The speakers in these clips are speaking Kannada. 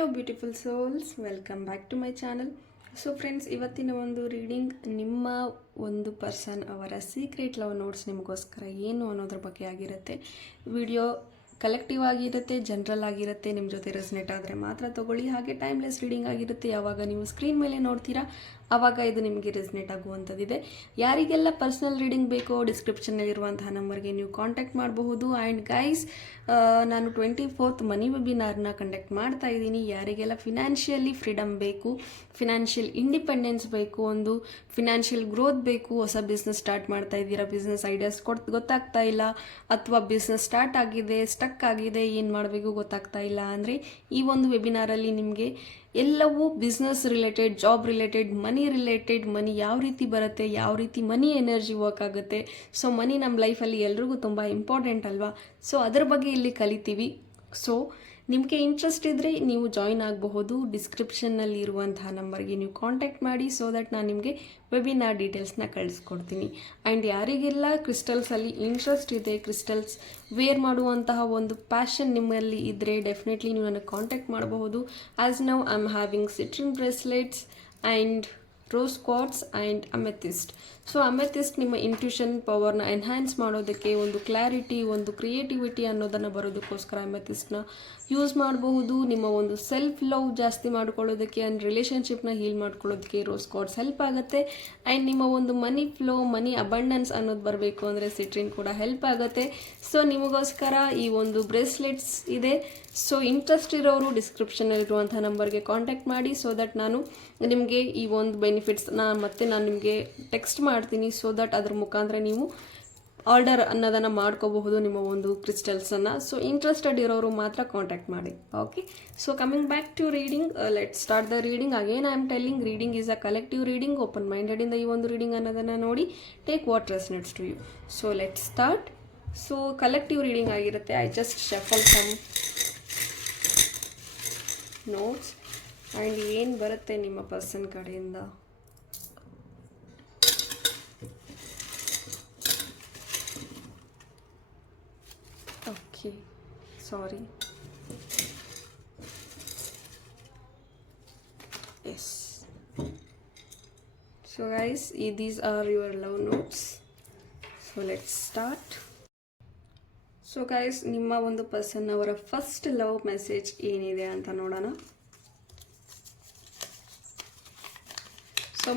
Hello beautiful souls, welcome back to my channel. So friends, ಇವತ್ತಿನ ಒಂದು ರೀಡಿಂಗ್ ನಿಮ್ಮ ಒಂದು ಪರ್ಸನ್ ಅವರ ಸೀಕ್ರೆಟ್ ಲವ್ ನೋಟ್ಸ್ ನಿಮಗೋಸ್ಕರ ಏನು ಅನ್ನೋದ್ರ ಬಗ್ಗೆ ಆಗಿರುತ್ತೆ. ವಿಡಿಯೋ ಕಲೆಕ್ಟಿವ್ ಆಗಿರುತ್ತೆ, ಜನರಲ್ ಆಗಿರುತ್ತೆ. ನಿಮ್ಮ ಜೊತೆ ರೆಸನೇಟ್ ಆದರೆ ಮಾತ್ರ ತೊಗೊಳ್ಳಿ. ಹಾಗೆ ಟೈಮ್ಲೆಸ್ ರೀಡಿಂಗ್ ಆಗಿರುತ್ತೆ. ಯಾವಾಗ ನೀವು ಸ್ಕ್ರೀನ್ ಮೇಲೆ ನೋಡ್ತೀರಾ ಆವಾಗ ಇದು ನಿಮಗೆ ರೆಸನೇಟ್ ಆಗುವಂಥದ್ದಿದೆ. ಯಾರಿಗೆಲ್ಲ ಪರ್ಸ್ನಲ್ ರೀಡಿಂಗ್ ಬೇಕೋ ಡಿಸ್ಕ್ರಿಪ್ಷನ್ನಲ್ಲಿರುವಂತಹ ನಂಬರ್ಗೆ ನೀವು ಕಾಂಟ್ಯಾಕ್ಟ್ ಮಾಡಬಹುದು. ಆ್ಯಂಡ್ ಗೈಸ್, ನಾನು 24th ಮನಿ ವೆಬಿನಾರ್ನ ಕಂಡಕ್ಟ್ ಮಾಡ್ತಾ ಇದ್ದೀನಿ. ಯಾರಿಗೆಲ್ಲ ಫಿನಾನ್ಷಿಯಲಿ ಫ್ರೀಡಮ್ ಬೇಕು, ಫಿನಾನ್ಷಿಯಲ್ ಇಂಡಿಪೆಂಡೆನ್ಸ್ ಬೇಕು, ಒಂದು ಫಿನಾನ್ಷಿಯಲ್ ಗ್ರೋತ್ ಬೇಕು, ಹೊಸ ಬಿಸ್ನೆಸ್ ಸ್ಟಾರ್ಟ್ ಮಾಡ್ತಾ ಇದ್ದೀರಾ, ಬಿಸ್ನೆಸ್ ಐಡಿಯಾಸ್ ಗೊತ್ತಾಗ್ತಾ ಇಲ್ಲ, ಅಥವಾ ಬಿಸ್ನೆಸ್ ಸ್ಟಾರ್ಟ್ ಆಗಿದೆ, ಸ್ಟಕ್ ಆಗಿದೆ, ಏನು ಮಾಡಬೇಕು ಗೊತ್ತಾಗ್ತಾ ಇಲ್ಲ ಅಂದರೆ ಈ ಒಂದು ವೆಬಿನಾರಲ್ಲಿ ನಿಮಗೆ ಎಲ್ಲವೂ ಬಿಸ್ನೆಸ್ ರಿಲೇಟೆಡ್, ಜಾಬ್ ರಿಲೇಟೆಡ್, ಮನಿ ರಿಲೇಟೆಡ್, ಮನಿ ಯಾವ ರೀತಿ ಬರುತ್ತೆ, ಯಾವ ರೀತಿ ಮನಿ ಎನರ್ಜಿ ವರ್ಕ್ ಆಗುತ್ತೆ. ಸೊ ಮನಿ ನಮ್ಮ ಲೈಫಲ್ಲಿ ಎಲ್ರಿಗೂ ತುಂಬ ಇಂಪಾರ್ಟೆಂಟ್ ಅಲ್ವಾ. ಸೊ ಅದರ ಬಗ್ಗೆ ಇಲ್ಲಿ ಕಲಿತೀವಿ. ಸೊ ನಿಮಗೆ ಇಂಟ್ರೆಸ್ಟ್ ಇದ್ದರೆ ನೀವು ಜಾಯಿನ್ ಆಗಬಹುದು. ಡಿಸ್ಕ್ರಿಪ್ಷನ್ನಲ್ಲಿ ಇರುವಂತಹ ನಂಬರ್ಗೆ ನೀವು ಕಾಂಟ್ಯಾಕ್ಟ್ ಮಾಡಿ, ಸೊ ದಟ್ ನಾನು ನಿಮಗೆ ವೆಬಿನಾರ್ ಡೀಟೇಲ್ಸ್ನ ಕಳಿಸ್ಕೊಡ್ತೀನಿ. ಆ್ಯಂಡ್ ಯಾರಿಗೆಲ್ಲ ಕ್ರಿಸ್ಟಲ್ಸಲ್ಲಿ ಇಂಟ್ರೆಸ್ಟ್ ಇದೆ, ಕ್ರಿಸ್ಟಲ್ಸ್ ವೇರ್ ಮಾಡುವಂತಹ ಒಂದು ಪ್ಯಾಷನ್ ನಿಮ್ಮಲ್ಲಿ ಇದ್ದರೆ ಡೆಫಿನೆಟ್ಲಿ ನೀವು ನನಗೆ ಕಾಂಟ್ಯಾಕ್ಟ್ ಮಾಡಬಹುದು. As now I am having citrine bracelets and rose quartz and amethyst. So amethyst ನಿಮ್ಮ ಇಂಟ್ಯೂಷನ್ ಪವರ್ನ ಎನ್ಹ್ಯಾನ್ಸ್ ಮಾಡೋದಕ್ಕೆ, ಒಂದು ಕ್ಲಾರಿಟಿ, ಒಂದು ಕ್ರಿಯೇಟಿವಿಟಿ ಅನ್ನೋದನ್ನು ಬರೋದಕ್ಕೋಸ್ಕರ ಅಮೆಥಿಸ್ಟ್ನ ಯೂಸ್ ಮಾಡಬಹುದು. ನಿಮ್ಮ ಒಂದು ಸೆಲ್ಫ್ ಲವ್ ಜಾಸ್ತಿ ಮಾಡ್ಕೊಳ್ಳೋದಕ್ಕೆ ಆ್ಯಂಡ್ ರಿಲೇಷನ್ಶಿಪ್ನ ಹೀಲ್ ಮಾಡ್ಕೊಳ್ಳೋದಕ್ಕೆ ರೋಸ್ ಕ್ವಾರ್ಟ್ಸ್ ಹೆಲ್ಪ್ ಆಗುತ್ತೆ. ಆ್ಯಂಡ್ ನಿಮ್ಮ ಒಂದು ಮನಿ ಫ್ಲೋ, ಮನಿ ಅಬಂಡೆನ್ಸ್ ಅನ್ನೋದು ಬರಬೇಕು ಅಂದರೆ ಸಿಟ್ರಿನ್ ಕೂಡ ಹೆಲ್ಪ್ ಆಗುತ್ತೆ. ಸೊ ನಿಮಗೋಸ್ಕರ ಈ ಒಂದು ಬ್ರೇಸ್ಲೆಟ್ಸ್ ಇದೆ. ಸೊ ಇಂಟ್ರೆಸ್ಟ್ ಇರೋರು ಡಿಸ್ಕ್ರಿಪ್ಷನಲ್ಲಿರುವಂಥ ನಂಬರ್ಗೆ ಕಾಂಟ್ಯಾಕ್ಟ್ ಮಾಡಿ, ಸೊ ದಟ್ ನಾನು ನಿಮಗೆ ಈ ಒಂದು ಬೆನಿಫಿಟ್ಸ್ನ ಮತ್ತೆ ನಾನು ನಿಮಗೆ ಟೆಕ್ಸ್ಟ್ ಮಾಡ್ತೀನಿ. ಸೊ ದಟ್ ಅದ್ರ ಮುಖಾಂತರ ನೀವು ಆರ್ಡರ್ ಅನ್ನೋದನ್ನು ಮಾಡ್ಕೋಬಹುದು ನಿಮ್ಮ ಒಂದು ಕ್ರಿಸ್ಟಲ್ಸನ್ನು. ಸೊ ಇಂಟ್ರೆಸ್ಟೆಡ್ ಇರೋರು ಮಾತ್ರ ಕಾಂಟ್ಯಾಕ್ಟ್ ಮಾಡಿ. Okay, so coming back to reading, let start the reading. Again I am telling, reading is a collective reading. Open ಮೈಂಡೆಡಿಂದ ಈ ಒಂದು ರೀಡಿಂಗ್ ಅನ್ನೋದನ್ನು ನೋಡಿ take what resonates to you. So let start. So collective reading ಆಗಿರುತ್ತೆ. I just shuffle some notes and ಏನು ಬರುತ್ತೆ ನಿಮ್ಮ ಪರ್ಸನ್ ಕಡೆಯಿಂದ. Okay, sorry. Yes. So guys, these are your love notes. So let's start. So guys, ನಿಮ್ಮ ಒಂದು ಪರ್ಸನ್ ಅವರ ಫಸ್ಟ್ ಲವ್ ಮೆಸೇಜ್ ಏನಿದೆ ಅಂತ ನೋಡೋಣ. So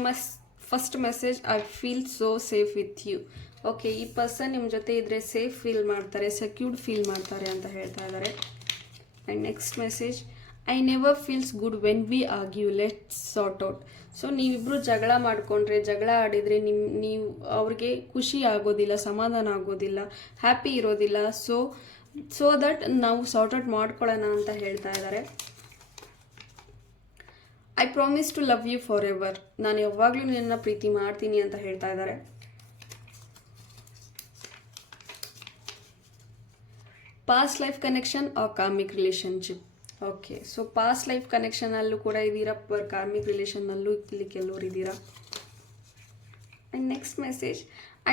first message, I feel so safe with you. Okay, ಈ ಪರ್ಸನ್ ನಿಮ್ಮ ಜೊತೆ ಇದ್ದರೆ ಸೇಫ್ ಫೀಲ್ ಮಾಡ್ತಾರೆ, ಸೆಕ್ಯೂರ್ಡ್ ಫೀಲ್ ಮಾಡ್ತಾರೆ ಅಂತ ಹೇಳ್ತಾ ಇದ್ದಾರೆ. And next message, I never feels good when we argue, let's sort out. So ನೀವಿಬ್ಬರು ಜಗಳ ಮಾಡಿಕೊಂಡ್ರೆ, ಜಗಳ ಆಡಿದರೆ ನೀವು ಅವ್ರಿಗೆ ಖುಷಿ ಆಗೋದಿಲ್ಲ, ಸಮಾಧಾನ ಆಗೋದಿಲ್ಲ, ಹ್ಯಾಪಿ ಇರೋದಿಲ್ಲ. ಸೊ ದಟ್ ನಾವು ಸಾರ್ಟ್ ಔಟ್ ಮಾಡ್ಕೊಳ್ಳೋಣ ಅಂತ ಹೇಳ್ತಾ ಇದ್ದಾರೆ. I promise to love you for ever. ನಾನು ಯಾವಾಗಲೂ ನಿನ್ನ ಪ್ರೀತಿ ಮಾಡ್ತೀನಿ ಅಂತ ಹೇಳ್ತಾ ಇದ್ದಾರೆ. Past life connection or karmic relationship. Okay, so past life ಕನೆಕ್ಷನಲ್ಲೂ ಕೂಡ ಇದ್ದೀರಾ, ಕಾರ್ಮಿಕ್ ರಿಲೇಷನ್ನಲ್ಲೂ ಇಲ್ಲಿ ಕೆಲವರು ಇದ್ದೀರಾ. And next message,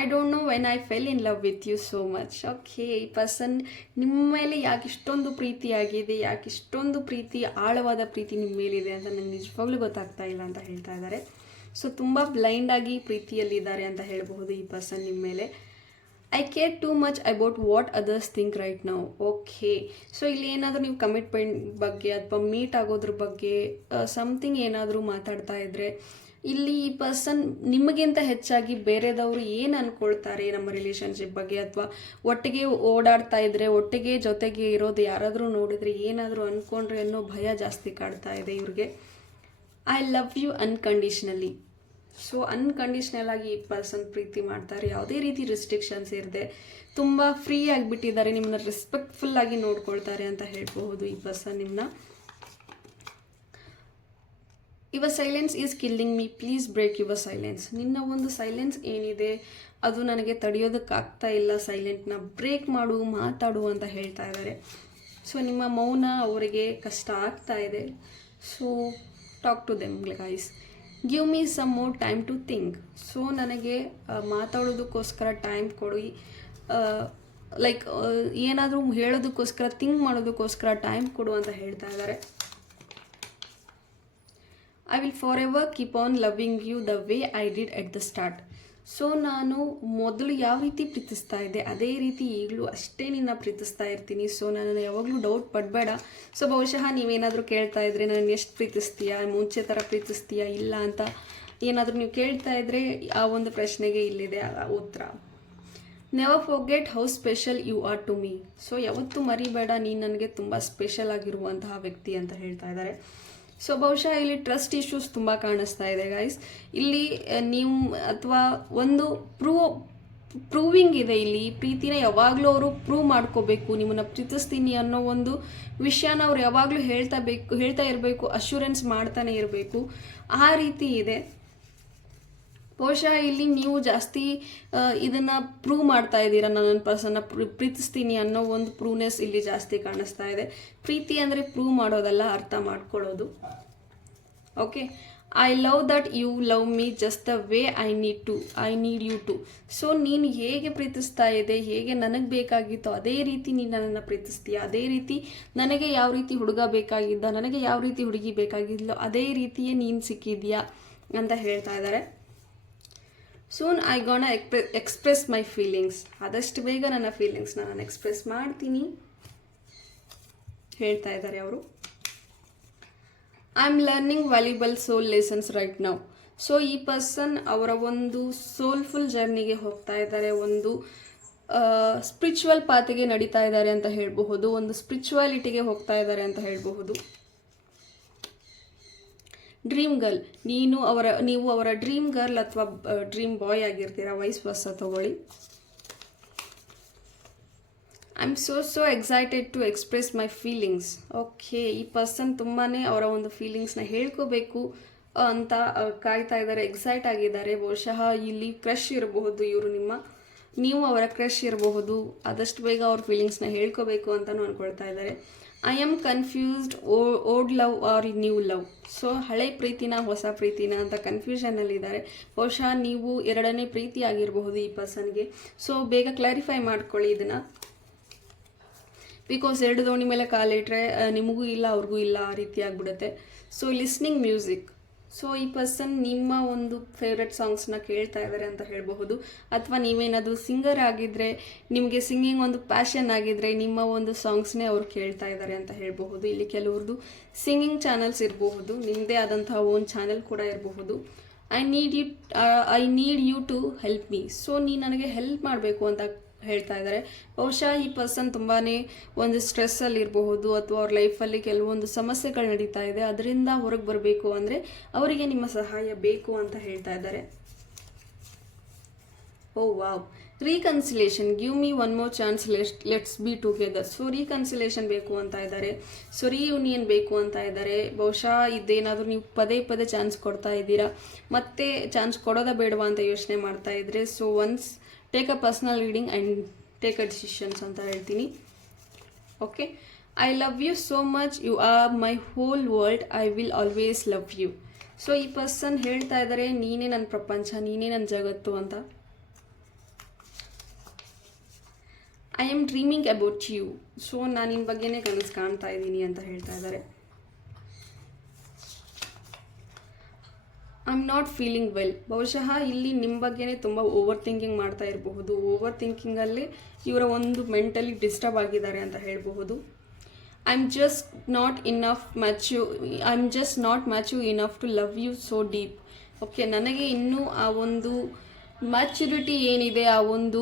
I don't know when I fell in love with you so much. Okay, ಈ ಪರ್ಸನ್ ನಿಮ್ಮ ಮೇಲೆ ಯಾಕೆ ಇಷ್ಟೊಂದು ಪ್ರೀತಿ ಆಗಿದೆ, ಯಾಕೆ ಇಷ್ಟೊಂದು ಪ್ರೀತಿ, ಆಳವಾದ ಪ್ರೀತಿ ನಿಮ್ಮ ಮೇಲಿದೆ ಅಂತ ನನಗೆ ನಿಜವಾಗ್ಲೂ ಗೊತ್ತಾಗ್ತಾ ಇಲ್ಲ ಅಂತ ಹೇಳ್ತಾ ಇದ್ದಾರೆ. ಸೊ ತುಂಬ ಬ್ಲೈಂಡಾಗಿ ಪ್ರೀತಿಯಲ್ಲಿದ್ದಾರೆ ಅಂತ ಹೇಳಬಹುದು ಈ ಪರ್ಸನ್ ನಿಮ್ಮ ಮೇಲೆ. I care too much about what others think right now. Okay, so ಇಲ್ಲಿ ಏನಾದರೂ ನೀವು ಕಮಿಟ್ಮೆಂಟ್ ಬಗ್ಗೆ ಅಥವಾ ಮೀಟ್ ಆಗೋದ್ರ ಬಗ್ಗೆ ಸಮಥಿಂಗ್ ಏನಾದರೂ ಮಾತಾಡ್ತಾ ಇದ್ದರೆ, ಇಲ್ಲಿ ಈ ಪರ್ಸನ್ ನಿಮಗಿಂತ ಹೆಚ್ಚಾಗಿ ಬೇರೆದವರು ಏನು ಅಂದ್ಕೊಳ್ತಾರೆ ನಮ್ಮ ರಿಲೇಷನ್ಶಿಪ್ ಬಗ್ಗೆ, ಅಥವಾ ಒಟ್ಟಿಗೆ ಓಡಾಡ್ತಾ ಇದ್ದರೆ, ಒಟ್ಟಿಗೆ ಜೊತೆಗೆ ಇರೋದು ಯಾರಾದರೂ ನೋಡಿದರೆ ಏನಾದರೂ ಅಂದ್ಕೊಂಡ್ರೆ ಅನ್ನೋ ಭಯ ಜಾಸ್ತಿ ಕಾಡ್ತಾ ಇದೆ ಇವ್ರಿಗೆ. I love you unconditionally. So unconditional ಆಗಿ ಈ ಪರ್ಸನ್ ಪ್ರೀತಿ ಮಾಡ್ತಾರೆ, ಯಾವುದೇ ರೀತಿ ರಿಸ್ಟ್ರಿಕ್ಷನ್ಸ್ ಇರದೆ ತುಂಬ ಫ್ರೀ ಆಗಿಬಿಟ್ಟಿದ್ದಾರೆ, ನಿಮ್ಮನ್ನ ರೆಸ್ಪೆಕ್ಟ್ಫುಲ್ ಆಗಿ ನೋಡ್ಕೊಳ್ತಾರೆ ಅಂತ ಹೇಳ್ಬಹುದು ಈ ಪರ್ಸನ್ ನಿಮ್ಮನ್ನ. Your silence is killing me, please break your silence. ನಿನ್ನ ಒಂದು ಸೈಲೆನ್ಸ್ ಏನಿದೆ ಅದು ನನಗೆ ತಡೆಯೋದಕ್ಕಾಗ್ತಾ ಇಲ್ಲ, ಸೈಲೆಂಟ್ನ ಬ್ರೇಕ್ ಮಾಡು, ಮಾತಾಡು ಅಂತ ಹೇಳ್ತಾ ಇದ್ದಾರೆ. ಸೊ ನಿಮ್ಮ ಮೌನ ಅವರಿಗೆ ಕಷ್ಟ ಆಗ್ತಾ ಇದೆ. So talk to them guys. Give me some more time to think. So ನನಗೆ ಮಾತಾಡೋದಕ್ಕೋಸ್ಕರ ಟೈಮ್ ಕೊಡಿ, ಲೈಕ್ ಏನಾದರೂ ಹೇಳೋದಕ್ಕೋಸ್ಕರ, ಥಿಂಕ್ ಮಾಡೋದಕ್ಕೋಸ್ಕರ ಟೈಮ್ ಕೊಡು ಅಂತ ಹೇಳ್ತಾ ಇದ್ದಾರೆ. I will forever keep on loving you the way I did at the start. So ನಾನು ಮೊದಲು ಯಾವ ರೀತಿ ಪ್ರೀತಿಸ್ತಾ ಇದ್ದೆ ಅದೇ ರೀತಿ ಈಗಲೂ ಅಷ್ಟೇ ನಿನ್ನ ಪ್ರೀತಿಸ್ತಾ ಇರ್ತೀನಿ. ಸೊ ನಾನು ಯಾವಾಗಲೂ ಡೌಟ್ ಪಡಬೇಡ. ಸೊ ಬಹುಶಃ ನೀವೇನಾದರೂ ಕೇಳ್ತಾ ಇದ್ರೆ ನಾನು ಎಷ್ಟು ಪ್ರೀತಿಸ್ತೀಯಾ, ಮುಂಚೆ ಥರ ಪ್ರೀತಿಸ್ತೀಯಾ ಇಲ್ಲ ಅಂತ ಏನಾದರೂ ನೀವು ಕೇಳ್ತಾ ಇದ್ರೆ ಆ ಒಂದು ಪ್ರಶ್ನೆಗೆ ಇಲ್ಲಿದೆ ಉತ್ತರ. Never forget how special you are to me. So ಯಾವತ್ತೂ ಮರಿಬೇಡ, ನೀನು ನನಗೆ ತುಂಬ ಸ್ಪೆಷಲ್ ಆಗಿರುವಂತಹ ವ್ಯಕ್ತಿ ಅಂತ ಹೇಳ್ತಾ ಇದ್ದಾರೆ. ಸೊ ಬಹುಶಃ ಇಲ್ಲಿ ಟ್ರಸ್ಟ್ ಇಶ್ಯೂಸ್ ತುಂಬ ಕಾಣಿಸ್ತಾ ಇದೆ ಗೈಸ್. ಇಲ್ಲಿ ನೀವು ಅಥವಾ ಒಂದು ಪ್ರೂವಿಂಗ್ ಇದೆ ಇಲ್ಲಿ. ಪ್ರೀತಿನ ಯಾವಾಗಲೂ ಅವರು ಪ್ರೂವ್ ಮಾಡ್ಕೋಬೇಕು, ನಿಮ್ಮನ್ನು ಪ್ರೀತಿಸ್ತೀನಿ ಅನ್ನೋ ಒಂದು ವಿಷಯನ ಅವ್ರು ಯಾವಾಗಲೂ ಹೇಳ್ತಾ ಇರಬೇಕು, ಅಶ್ಯೂರೆನ್ಸ್ ಮಾಡ್ತಾನೆ ಇರಬೇಕು, ಆ ರೀತಿ ಇದೆ. ಬಹುಶಃ ಇಲ್ಲಿ ನೀವು ಜಾಸ್ತಿ ಇದನ್ನು ಪ್ರೂವ್ ಮಾಡ್ತಾ ಇದ್ದೀರಾ, ನಾನು ನನ್ನ ಪರ್ಸನ್ನ ಪ್ರೀತಿಸ್ತೀನಿ ಅನ್ನೋ ಒಂದು ಪ್ರೂವ್ನೆಸ್ ಇಲ್ಲಿ ಜಾಸ್ತಿ ಕಾಣಿಸ್ತಾ ಇದೆ. ಪ್ರೀತಿ ಅಂದರೆ ಪ್ರೂವ್ ಮಾಡೋದಲ್ಲ, ಅರ್ಥ ಮಾಡ್ಕೊಳ್ಳೋದು. Okay, I love that you love me just the way I need you to. So ನೀನು ಹೇಗೆ ಪ್ರೀತಿಸ್ತಾ ಇದೆ, ಹೇಗೆ ನನಗೆ ಬೇಕಾಗಿತ್ತೋ ಅದೇ ರೀತಿ ನೀನು ನನ್ನನ್ನು ಪ್ರೀತಿಸ್ತೀಯ. ಅದೇ ರೀತಿ ನನಗೆ ಯಾವ ರೀತಿ ಹುಡುಗ ಬೇಕಾಗಿದ್ದ, ನನಗೆ ಯಾವ ರೀತಿ ಹುಡುಗಿ ಬೇಕಾಗಿದ್ಲೋ ಅದೇ ರೀತಿಯೇ ನೀನು ಸಿಕ್ಕಿದ್ಯಾ ಅಂತ ಹೇಳ್ತಾ ಇದ್ದಾರೆ. ಸೂನ್ ಐ ಗಾನ ಎಕ್ಸ್ಪ್ರೆಸ್ ಮೈ ಫೀಲಿಂಗ್ಸ್. ಆದಷ್ಟು ಬೇಗ ನನ್ನ ಫೀಲಿಂಗ್ಸ್ನ ನಾನು ಎಕ್ಸ್ಪ್ರೆಸ್ ಮಾಡ್ತೀನಿ ಹೇಳ್ತಾ ಇದ್ದಾರೆ ಅವರು. I am learning valuable soul lessons right now. So ಈ ಪರ್ಸನ್ ಅವರ ಒಂದು ಸೋಲ್ಫುಲ್ ಜರ್ನಿಗೆ ಹೋಗ್ತಾ ಇದ್ದಾರೆ, ಒಂದು ಸ್ಪಿರಿಚುವಲ್ ಪಾತಿಗೆ ನಡೀತಾ ಇದ್ದಾರೆ ಅಂತ ಹೇಳಬಹುದು, ಒಂದು ಸ್ಪಿರಿಚುವಾಲಿಟಿಗೆ ಹೋಗ್ತಾ ಇದ್ದಾರೆ ಅಂತ ಹೇಳಬಹುದು. ಡ್ರೀಮ್ ಗರ್ಲ್, ನೀವು ಅವರ ಡ್ರೀಮ್ ಗರ್ಲ್ ಅಥವಾ ಡ್ರೀಮ್ ಬಾಯ್ ಆಗಿರ್ತೀರಾ, ವೈಸ್ ವರ್ಸ ತಗೊಳ್ಳಿ. I am so excited to express my feelings. Okay, ಈ ಪರ್ಸನ್ ತುಂಬಾ ಅವರ ಒಂದು ಫೀಲಿಂಗ್ಸ್ನ ಹೇಳ್ಕೋಬೇಕು ಅಂತ ಕಾಯ್ತಾ ಇದ್ದಾರೆ, ಎಕ್ಸೈಟ್ ಆಗಿದ್ದಾರೆ. ಬಹುಶಃ ಇಲ್ಲಿ ಕ್ರಶ್ ಇರಬಹುದು, ನೀವು ಅವರ ಕ್ರಶ್ ಇರಬಹುದು. ಆದಷ್ಟು ಬೇಗ ಅವ್ರ ಫೀಲಿಂಗ್ಸ್ನ ಹೇಳ್ಕೋಬೇಕು ಅಂತಲೂ ಅಂದ್ಕೊಳ್ತಾ ಇದ್ದಾರೆ. I am confused, old love or new love. So ಹಳೆ ಪ್ರೀತಿನ ಹೊಸ ಪ್ರೀತಿನ ಅಂತ ಕನ್ಫ್ಯೂಷನಲ್ಲಿದ್ದಾರೆ. ಬಹುಶಃ ನೀವು ಎರಡನೇ ಪ್ರೀತಿ ಆಗಿರಬಹುದು ಈ ಪರ್ಸನ್ಗೆ. ಸೊ ಬೇಗ ಕ್ಲಾರಿಫೈ ಮಾಡ್ಕೊಳ್ಳಿ ಇದನ್ನು, ಬಿಕಾಸ್ ಎರಡು ದೋಣಿ ಮೇಲೆ ಕಾಲಿಟ್ರೆ ನಿಮಗೂ ಇಲ್ಲ ಅವ್ರಿಗೂ ಇಲ್ಲ ಆ ರೀತಿ ಆಗಿಬಿಡುತ್ತೆ. So listening music. ಸೊ ಈ ಪರ್ಸನ್ ನಿಮ್ಮ ಒಂದು ಫೇವ್ರೆಟ್ ಸಾಂಗ್ಸ್ನ ಕೇಳ್ತಾ ಇದ್ದಾರೆ ಅಂತ ಹೇಳಬಹುದು. ಅಥವಾ ನೀವೇನಾದರೂ ಸಿಂಗರ್ ಆಗಿದ್ದರೆ, ನಿಮಗೆ ಸಿಂಗಿಂಗ್ ಒಂದು ಪ್ಯಾಷನ್ ಆಗಿದ್ದರೆ ನಿಮ್ಮ ಒಂದು ಸಾಂಗ್ಸ್ನೇ ಅವ್ರು ಕೇಳ್ತಾ ಇದ್ದಾರೆ ಅಂತ ಹೇಳಬಹುದು. ಇಲ್ಲಿ ಕೆಲವ್ರದ್ದು ಸಿಂಗಿಂಗ್ ಚಾನಲ್ಸ್ ಇರಬಹುದು, ನಿಮ್ಮದೇ ಆದಂತಹ ಓನ್ ಚಾನಲ್ ಕೂಡ ಇರಬಹುದು. I need you to help me. So ನೀನು ನನಗೆ ಹೆಲ್ಪ್ ಮಾಡಬೇಕು ಅಂತ ಹೇಳ್ತಾ ಇದ್ದಾರೆ. ಬಹುಶಃ ಈ ಪರ್ಸನ್ ತುಂಬಾ ಒಂದು ಸ್ಟ್ರೆಸ್ಸಲ್ಲಿ ಇರಬಹುದು, ಅಥವಾ ಅವ್ರ ಲೈಫಲ್ಲಿ ಕೆಲವೊಂದು ಸಮಸ್ಯೆಗಳು ನಡೀತಾ ಇದೆ, ಅದರಿಂದ ಹೊರಗೆ ಬರಬೇಕು ಅಂದರೆ ಅವರಿಗೆ ನಿಮ್ಮ ಸಹಾಯ ಬೇಕು ಅಂತ ಹೇಳ್ತಾ ಇದ್ದಾರೆ. Oh wow, reconciliation, give me one more chance, let's be together. So reconciliation ಬೇಕು ಅಂತ ಇದ್ದಾರೆ, ಸೊ ರಿಯೂನಿಯನ್ ಬೇಕು ಅಂತ ಇದ್ದಾರೆ. ಬಹುಶಃ ಇದೇನಾದರೂ ನೀವು ಪದೇ ಪದೇ ಚಾನ್ಸ್ ಕೊಡ್ತಾ ಇದ್ದೀರಾ, ಮತ್ತೆ ಚಾನ್ಸ್ ಕೊಡೋದ ಬೇಡವಾ ಅಂತ ಯೋಚನೆ ಮಾಡ್ತಾ ಇದ್ರೆ, so once take a personal reading and take a decisions ಅಂತ ಹೇಳ್ತೀನಿ. Okay, I love you so much, you are my whole world, I will always love you. So ಈ ಪರ್ಸನ್ ಹೇಳ್ತಾ ಇದ್ದಾರೆ, ನೀನೇ ನನ್ನ ಪ್ರಪಂಚ, ನೀನೇ ನನ್ನ ಜಗತ್ತು ಅಂತ. I am dreaming about you. So ನಾನು ನಿನ್ನ ಬಗ್ಗೆನೇ ಕನಸು ಕಾಣ್ತಾ ಇದ್ದೀನಿ ಅಂತ ಹೇಳ್ತಾ ಇದ್ದಾರೆ. I am not feeling well. ಬಹುಶಃ ಇಲ್ಲಿ ನಿಮ್ಮ ಬಗ್ಗೆನೇ ತುಂಬ ಓವರ್ ಥಿಂಕಿಂಗ್ ಮಾಡ್ತಾ ಇರಬಹುದು. ಓವರ್ ಥಿಂಕಿಂಗಲ್ಲಿ ಇವರ ಒಂದು ಮೆಂಟಲಿ ಡಿಸ್ಟರ್ಬ್ ಆಗಿದ್ದಾರೆ ಅಂತ ಹೇಳಬಹುದು. I am just not mature enough to love you so deep. Okay, ನನಗೆ ಇನ್ನೂ ಆ ಒಂದು ಮ್ಯಾಚ್ಯುರಿಟಿ ಏನಿದೆ, ಆ ಒಂದು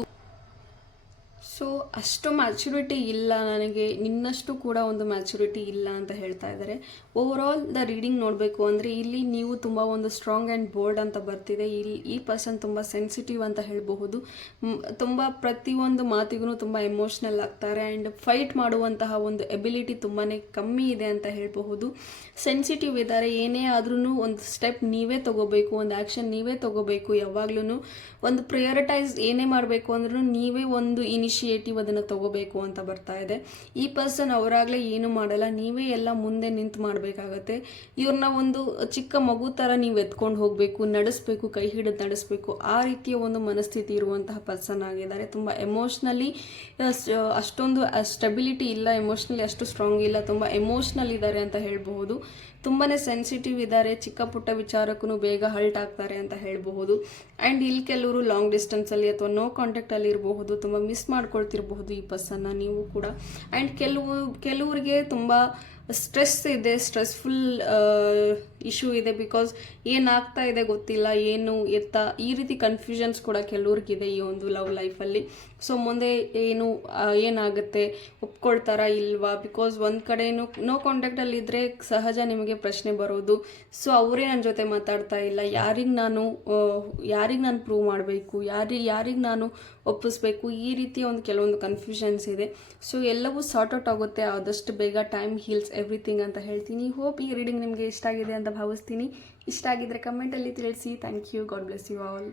ಸೊ ಅಷ್ಟು ಮ್ಯಾಚುರಿಟಿ ಇಲ್ಲ ನನಗೆ, ನಿನ್ನಷ್ಟು ಕೂಡ ಒಂದು ಮ್ಯಾಚುರಿಟಿ ಇಲ್ಲ ಅಂತ ಹೇಳ್ತಾ ಇದ್ದಾರೆ. ಓವರ್ ಆಲ್ ದ ರೀಡಿಂಗ್ ನೋಡಬೇಕು ಅಂದರೆ ಇಲ್ಲಿ ನೀವು ತುಂಬ ಒಂದು ಸ್ಟ್ರಾಂಗ್ ಆ್ಯಂಡ್ ಬೋಲ್ಡ್ ಅಂತ ಬರ್ತಿದೆ. ಈ ಪರ್ಸನ್ ತುಂಬ ಸೆನ್ಸಿಟಿವ್ ಅಂತ ಹೇಳಬಹುದು. ತುಂಬ ಪ್ರತಿಯೊಂದು ಮಾತಿಗೂ ತುಂಬ ಎಮೋಷ್ನಲ್ ಆಗ್ತಾರೆ ಆ್ಯಂಡ್ ಫೈಟ್ ಮಾಡುವಂತಹ ಒಂದು ಎಬಿಲಿಟಿ ತುಂಬಾ ಕಮ್ಮಿ ಇದೆ ಅಂತ ಹೇಳಬಹುದು. ಸೆನ್ಸಿಟಿವ್ ಇದ್ದಾರೆ, ಏನೇ ಆದ್ರೂ ಒಂದು ಸ್ಟೆಪ್ ನೀವೇ ತಗೋಬೇಕು, ಒಂದು ಆ್ಯಕ್ಷನ್ ನೀವೇ ತಗೋಬೇಕು. ಯಾವಾಗ್ಲೂ ಒಂದು ಪ್ರಯಾರಿಟೈಸ್ ಏನೇ ಮಾಡಬೇಕು ಅಂದ್ರೂ ನೀವೇ ಒಂದು ಇನಿಷಿಯೇಟಿವ್ ಅದನ್ನು ತಗೋಬೇಕು ಅಂತ ಬರ್ತಾ ಇದೆ. ಈ ಪರ್ಸನ್ ಅವರಾಗಲೇ ಏನು ಮಾಡಲ್ಲ, ನೀವೇ ಎಲ್ಲ ಮುಂದೆ ನಿಂತು ಮಾಡಬೇಕಾಗತ್ತೆ. ಇವ್ರನ್ನ ಒಂದು ಚಿಕ್ಕ ಮಗು ಥರ ನೀವು ಎತ್ಕೊಂಡು ಹೋಗಬೇಕು, ನಡೆಸಬೇಕು, ಕೈ ಹಿಡಿದು ನಡೆಸಬೇಕು, ಆ ರೀತಿಯ ಒಂದು ಮನಸ್ಥಿತಿ ಇರುವಂತಹ ಪರ್ಸನ್ ಆಗಿದ್ದಾರೆ. ತುಂಬ ಎಮೋಷ್ನಲಿ ಅಷ್ಟೊಂದು ಸ್ಟೆಬಿಲಿಟಿ ಇಲ್ಲ, ಎಮೋಷ್ನಲಿ ಅಷ್ಟು ಸ್ಟ್ರಾಂಗ್ ಇಲ್ಲ, ತುಂಬ ಎಮೋಷ್ನಲ್ ಇದ್ದಾರೆ ಅಂತ ಹೇಳಬಹುದು. ತುಂಬಾ ಸೆನ್ಸಿಟಿವ್ ಇದ್ದಾರೆ, ಚಿಕ್ಕ ಪುಟ್ಟ ವಿಚಾರಕ್ಕೂ ಬೇಗ ಹರ್ಟ್ ಆಗ್ತಾರೆ ಅಂತ ಹೇಳಬಹುದು. ಆ್ಯಂಡ್ ಇಲ್ಲಿ ಕೆಲವರು ಲಾಂಗ್ ಡಿಸ್ಟೆನ್ಸಲ್ಲಿ ಅಥವಾ ನೋ ಕಾಂಟ್ಯಾಕ್ಟಲ್ಲಿ ಇರಬಹುದು, ತುಂಬ ಮಿಸ್ ಮಾಡ್ಕೊಳ್ತಿರಬಹುದು ಈ ಪರ್ಸನ್ನ ನೀವು ಕೂಡ. ಆ್ಯಂಡ್ ಕೆಲವರಿಗೆ ತುಂಬ ಸ್ಟ್ರೆಸ್ ಇದೆ, ಸ್ಟ್ರೆಸ್ಫುಲ್ ಇಶ್ಯೂ ಇದೆ, ಬಿಕಾಸ್ ಏನಾಗ್ತಾ ಇದೆ ಗೊತ್ತಿಲ್ಲ, ಏನು ಎತ್ತ ಈ ರೀತಿ ಕನ್ಫ್ಯೂಷನ್ಸ್ ಕೂಡ ಕೆಲವ್ರಿಗಿದೆ ಈ ಒಂದು ಲವ್ ಲೈಫಲ್ಲಿ. ಸೊ ಮುಂದೆ ಏನಾಗುತ್ತೆ, ಒಪ್ಕೊಳ್ತಾರಾ ಇಲ್ವಾ, ಬಿಕಾಸ್ ಒಂದು ಕಡೆನೂ ನೋ ಕಾಂಟ್ಯಾಕ್ಟಲ್ಲಿ ಇದ್ದರೆ ಸಹಜ ನಿಮಗೆ ಪ್ರಶ್ನೆ ಬರೋದು, ಸೊ ಅವರೇ ನನ್ನ ಜೊತೆ ಮಾತಾಡ್ತಾ ಇಲ್ಲ, ಯಾರಿಗೆ ನಾನು ಪ್ರೂವ್ ಮಾಡಬೇಕು, ಯಾರಿಗೆ ನಾನು ಒಪ್ಪಿಸ್ಬೇಕು, ಈ ರೀತಿಯ ಕೆಲವೊಂದು ಕನ್ಫ್ಯೂಷನ್ಸ್ ಇದೆ. ಸೊ ಎಲ್ಲವೂ ಸಾರ್ಟ್ ಔಟ್ ಆಗುತ್ತೆ ಆದಷ್ಟು ಬೇಗ. ಟೈಮ್ ಹೀಲ್ಸ್ ಎವ್ರಿಥಿಂಗ್ ಅಂತ ಹೇಳ್ತೀನಿ. ಹೋಪ್ ಈ ರೀಡಿಂಗ್ ನಿಮಗೆ ಇಷ್ಟ ಆಗಿದೆ ಅಂತ ಭಾವಿಸ್ತೀನಿ. ಇಷ್ಟ ಆಗಿದ್ರೆ ಕಮೆಂಟಲ್ಲಿ ತಿಳಿಸಿ. Thank you. God bless you all.